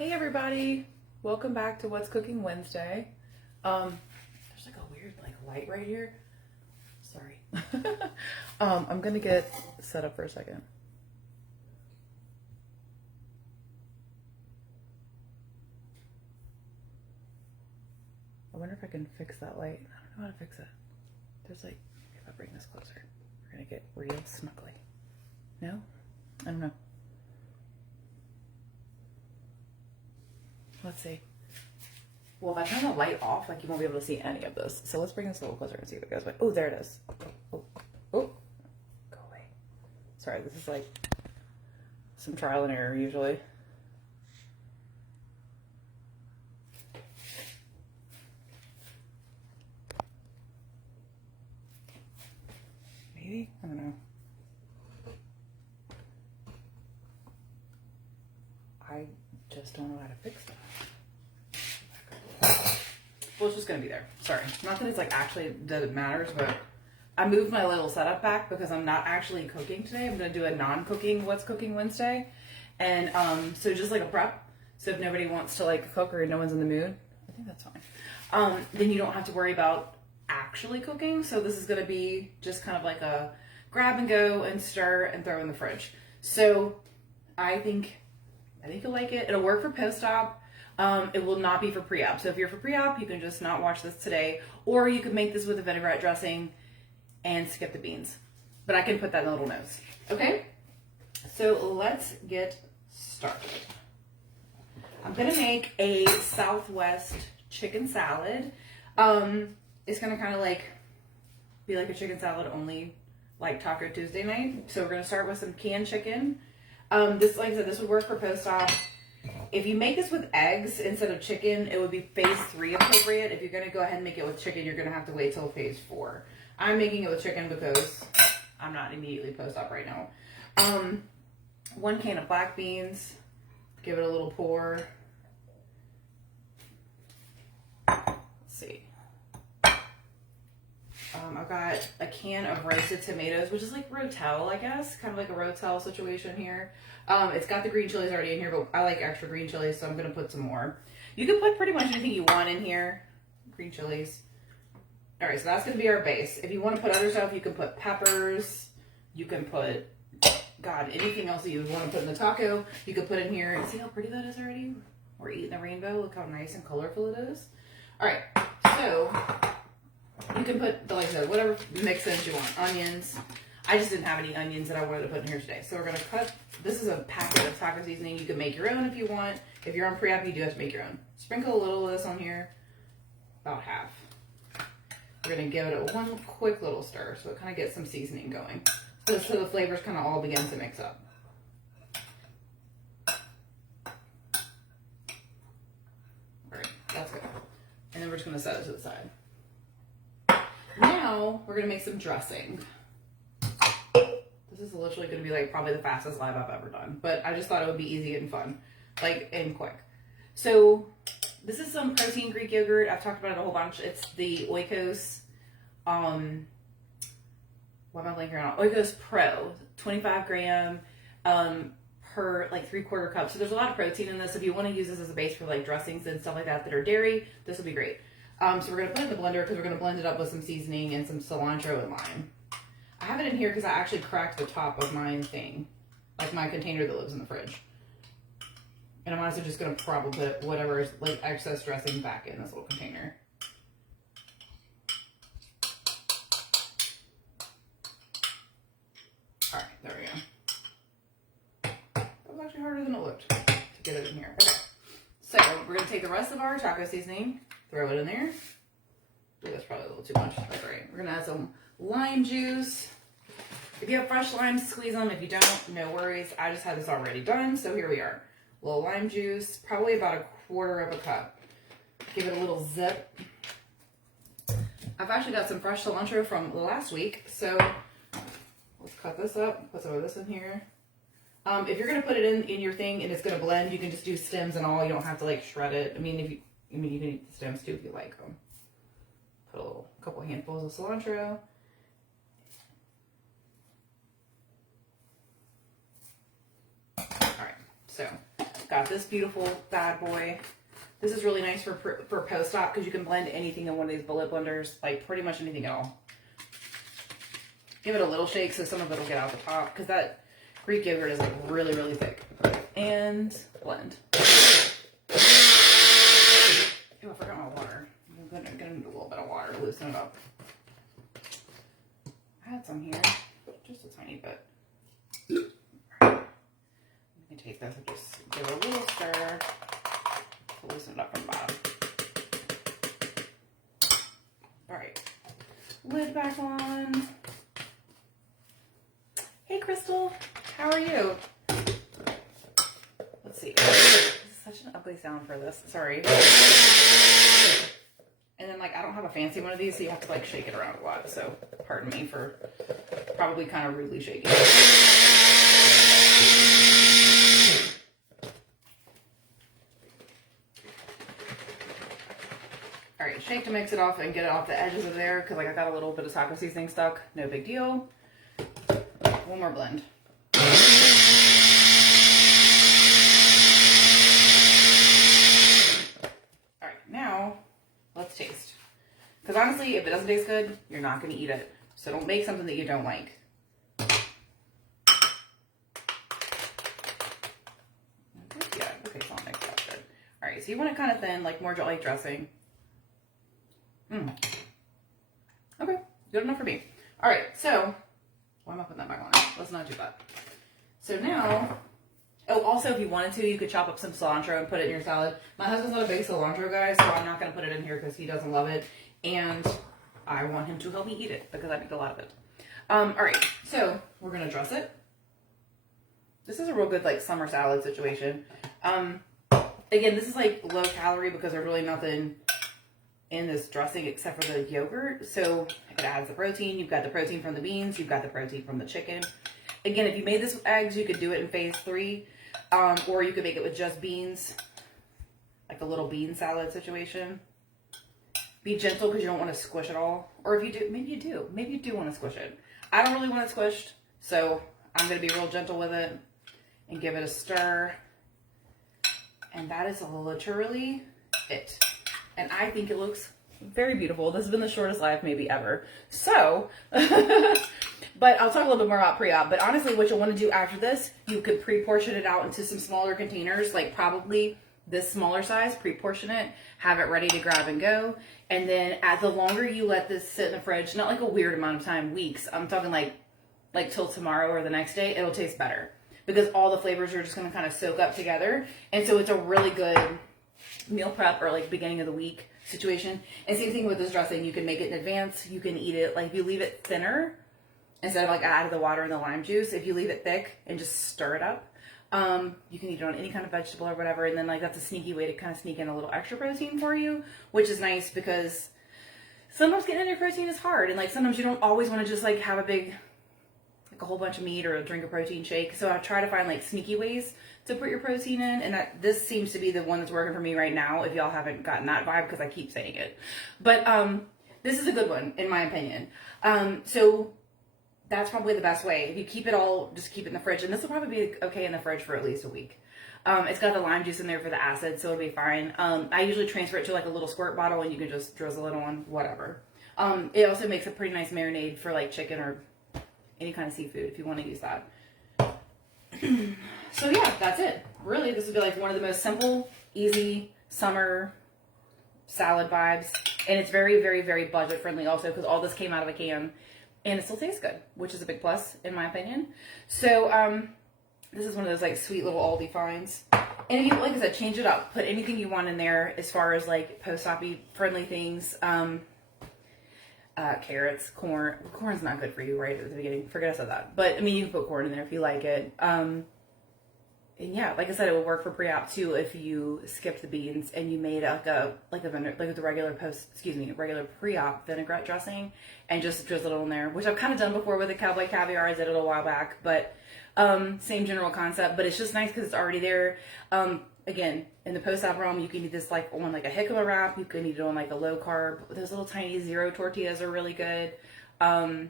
Hey everybody, welcome back to What's Cooking Wednesday. There's like a weird light right here. Sorry. I'm gonna get set up for a second. I wonder if I can fix that light. I don't know how to fix it. There's if I bring this closer, we're gonna get real snuggly. No? I don't know. Let's see. Well, if I turn the light off, you won't be able to see any of this. So let's bring this a little closer and see if it goes away. Oh, there it is. Oh. Go away. Sorry, this is some trial and error usually. Maybe? I don't know. I just don't know how to fix that. Well, it's just gonna be there. Sorry. Not that it's actually that it matters, but I moved my little setup back because I'm not actually cooking today. I'm gonna do a non-cooking What's Cooking Wednesday. And so just a prep. So if nobody wants to cook or no one's in the mood, I think that's fine. Then you don't have to worry about actually cooking. So this is gonna be just kind of a grab and go and stir and throw in the fridge. So I think you'll like it. It'll work for post-op. It will not be for pre-op. So if you're for pre-op, you can just not watch this today, or you could make this with a vinaigrette dressing and skip the beans. But I can put that in the little notes. Okay? So let's get started. I'm gonna make a Southwest chicken salad. It's gonna kind of be like a chicken salad, only like Taco Tuesday night. So we're gonna start with some canned chicken. This, like I said, this would work for post-op. If you make this with eggs instead of chicken, it would be phase 3 appropriate. If you're going to go ahead and make it with chicken, you're going to have to wait till phase 4. I'm making it with chicken because I'm not immediately post-op right now. 1 can of black beans. Give it a little pour. Let's see. I've got a can of roasted tomatoes, which is like Rotel, I guess. Kind of like a Rotel situation here. It's got the green chilies already in here, but I like extra green chilies, so I'm going to put some more. You can put pretty much anything you want in here. Green chilies. All right, so that's going to be our base. If you want to put other stuff, you can put peppers. You can put, anything else that you would want to put in the taco, you could put in here. See how pretty that is already? We're eating a rainbow. Look how nice and colorful it is. All right, so you can put, like I said, whatever mix-ins you want. Onions. I just didn't have any onions that I wanted to put in here today. So we're going to cut, this is a packet of taco seasoning. You can make your own if you want. If you're on pre-op, you do have to make your own. Sprinkle a little of this on here, about half. We're going to give it one quick little stir so it kind of gets some seasoning going. So the flavors kind of all begin to mix up. All right, that's good. And then we're just going to set it to the side. Now we're going to make some dressing. This is literally going to be probably the fastest live I've ever done, but I just thought it would be easy and fun, and quick. So this is some protein Greek yogurt. I've talked about it a whole bunch. It's the Oikos, what am I blanking on? Oikos Pro, 25 gram, per 3/4 cup. So there's a lot of protein in this. If you want to use this as a base for dressings and stuff like that are dairy, this will be great. So we're going to put it in the blender because we're going to blend it up with some seasoning and some cilantro and lime. I have it in here because I actually cracked the top of my thing, my container that lives in the fridge. And I'm honestly just going to probably put whatever is excess dressing back in this little container. All right, there we go. That was actually harder than it looked to get it in here. Okay, so we're going to take the rest of our taco seasoning, throw it in there. Ooh, that's probably a little too much. That's all right. We're going to add some lime juice. If you have fresh limes, squeeze them. If you don't, no worries. I just had this already done, so here we are. A little lime juice, probably about 1/4 cup. Give it a little zip. I've actually got some fresh cilantro from last week, so let's cut this up. Put some of this in here. If you're gonna put it in your thing and it's gonna blend, you can just do stems and all. You don't have to shred it. I mean, you can eat the stems too if you like them. Put a couple handfuls of cilantro. So got this beautiful bad boy. This is really nice for post-op because you can blend anything in one of these bullet blenders, like pretty much anything at all. Give it a little shake so some of it will get out the top because that Greek yogurt is like really, really thick. And blend. Oh, I forgot my water. I'm going to get into a little bit of water to loosen it up. I had some here, just a tiny bit. Right. You can take this and just give it a little stir to loosen it up from the bottom. All right, lid back on. Hey, Crystal, how are you? Let's see. This is such an ugly sound for this. Sorry. And then, like, I don't have a fancy one of these, so you have to, like, shake it around a lot. So, pardon me for probably kind of rudely shaking. All right, shake to mix it off and get it off the edges of there because, like, I got a little bit of taco seasoning stuck. No big deal. One more blend. All right, now let's taste. Because honestly, if it doesn't taste good, you're not going to eat it. So don't make something that you don't like. Yeah, okay, so I'll mix that good. All right, so you want it kind of thin, like more like dressing. Okay, good enough for me. All right, so why am I putting that back on? Let's not do that. So now, oh, also if you wanted to, you could chop up some cilantro and put it in your salad. My husband's not a big cilantro guy, so I'm not going to put it in here because he doesn't love it. And I want him to help me eat it because I make a lot of it. All right, so we're going to dress it. This is a real good like summer salad situation. Again, this is like low calorie because there's really nothing in this dressing except for the yogurt. So it adds the protein. You've got the protein from the beans. You've got the protein from the chicken. Again, if you made this with eggs, you could do it in phase 3. Or you could make it with just beans. Like a little bean salad situation. Be gentle because you don't want to squish it all. Or if you do, maybe you do. Maybe you do want to squish it. I don't really want it squished. So I'm going to be real gentle with it. And give it a stir. And that is literally it. And I think it looks very beautiful. This has been the shortest live maybe ever. So, but I'll talk a little bit more about pre-op. But honestly, what you'll want to do after this, you could pre-portion it out into some smaller containers, like probably this smaller size, pre-portion it, have it ready to grab and go. And then the longer you let this sit in the fridge, not like a weird amount of time, weeks, I'm talking like till tomorrow or the next day, it'll taste better. Because all the flavors are just going to kind of soak up together. And so it's a really good meal prep or like beginning of the week situation. And same thing with this dressing. You can make it in advance. You can eat it like if you leave it thinner instead of like add the water and the lime juice. If you leave it thick and just stir it up, you can eat it on any kind of vegetable or whatever. And then like that's a sneaky way to kind of sneak in a little extra protein for you, which is nice because sometimes getting in your protein is hard. And like sometimes you don't always want to just like have a whole bunch of meat or drink a protein shake. So I try to find like sneaky ways to put your protein in, and this seems to be the one that's working for me right now, if y'all haven't gotten that vibe, because I keep saying it. But this is a good one, in my opinion. So that's probably the best way. If you keep it all, just keep it in the fridge, and this will probably be okay in the fridge for at least a week. It's got the lime juice in there for the acid, so it'll be fine. I usually transfer it to like a little squirt bottle, and you can just drizzle it on, whatever. It also makes a pretty nice marinade for like chicken or any kind of seafood if you want to use that. So yeah, that's it. Really, this would be like one of the most simple, easy summer salad vibes. And it's very, very, very budget friendly also because all this came out of a can and it still tastes good, which is a big plus in my opinion. So this is one of those like sweet little Aldi finds. And if you, like I said, change it up. Put anything you want in there as far as like post-op friendly things. Carrots, corn. Corn's not good for you right at the beginning. Forget I said that. But I mean, you can put corn in there if you like it. And yeah, like I said, it would work for pre-op too if you skipped the beans and you made the regular pre-op vinaigrette dressing and just drizzle it in there, which I've kind of done before with the cowboy caviar. I did it a while back, but same general concept. But it's just nice because it's already there. Again, in the post-op realm, you can eat this like on like a jicama wrap. You can eat it on like a low carb. Those little tiny zero tortillas are really good. I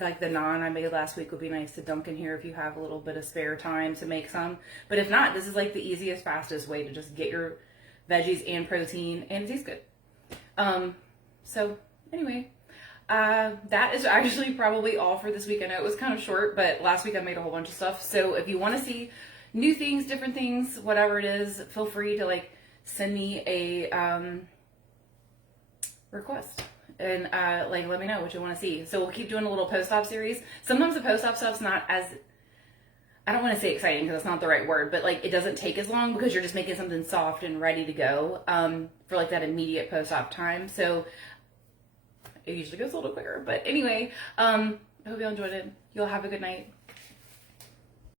like the naan I made last week would be nice to dunk in here if you have a little bit of spare time to make some. But if not, this is like the easiest, fastest way to just get your veggies and protein, and it tastes good. So anyway, that is actually probably all for this week. I know it was kind of short, but last week I made a whole bunch of stuff. So if you want to see new things, different things, whatever it is, feel free to like send me a request and like let me know what you want to see. So we'll keep doing a little post-op series. Sometimes the post-op stuff's not as, I don't want to say exciting because that's not the right word, but like it doesn't take as long because you're just making something soft and ready to go for like that immediate post-op time. So it usually goes a little quicker. But anyway, I hope you all enjoyed it. You'll have a good night.